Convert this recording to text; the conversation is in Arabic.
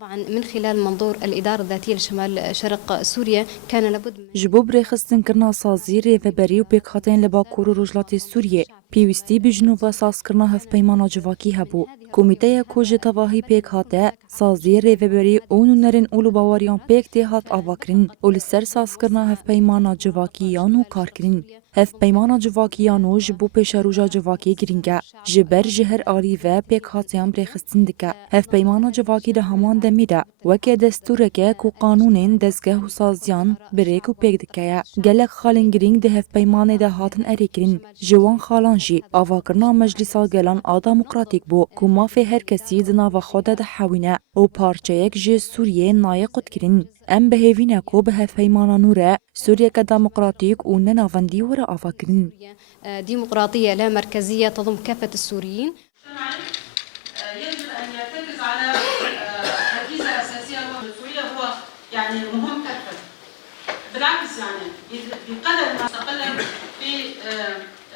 طبعا من خلال منظور الإدارة الذاتية لشمال شرق سوريا كان لابد من جبوب رخصتن کرنا سازی ریفبری و پیک خاطین لباکور و رجلات سوریه پیوستی بجنوب ساز کرنا هف پیمانا جواکی هبو کمیته کوج تواهی پیک هاته سازی ریفبری اون نرن اولو باواریان پیک ده هات آواکرین اول سر ساز کرنا هف پیمانا جواکی یانو کار کرین هف پیمانا جواکی یانو جبو پیش روژا جواکی گرینگه جبر جهر آلی و پیک هاتیان رخصتن دکه هف پیمانا جواکی ده همان دمیده وکه دستورکه کو قانونین دزگه و سازیان بریک و پیک دکه گلک خالنگرینگ ده هف پیمانه ده هاتن اریکرین جوان خالانجی آواکرنا مجلسا گلان آدموکراتیک بو کو مافی هر کسی دنا و خود ده حوینه و پارچه یک جه سوریه نای قد کرین ام بهیوینه کو به هف پیمانا نوره سوریه که دموکراتیک و ننافندی ورا آواکرین ديمقراطية لا مركزية تضم كافة السوريين. يجب أن يرتكز على تركيزة أساسية سوريا هو يعني مهم كفة بالعكس يعني بقدر ما استقل في